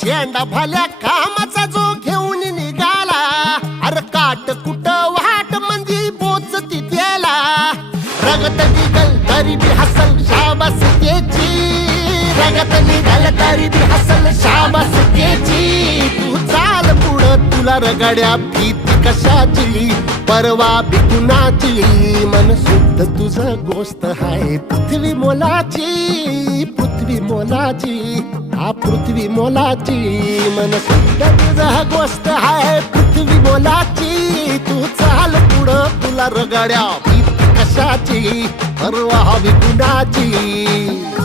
शेंडा भाल्या कामाचा जो घेऊन निघाला, अरे काट कुट वाट मंदी पोचती त्याला, रगत निघल तरी बी हसल शाबास त्याची, रगत निघल तरी बी हसल शाबास त्याची. तू चाल पुढं तुला रगड्या भीती कशाची, परवा बी कुणाची, मन शुद्ध तुझं गोष्ट हाय पृथ्वी मोलाची, पृथ्वी मोलाची, हा पृथ्वी मोलाची, मन शुद्ध तुझं गोष्ट हाय पृथ्वी मोलाची. तू चाल पुढं तुला रगड्या भीती कशाची, परवा बी कुणाची.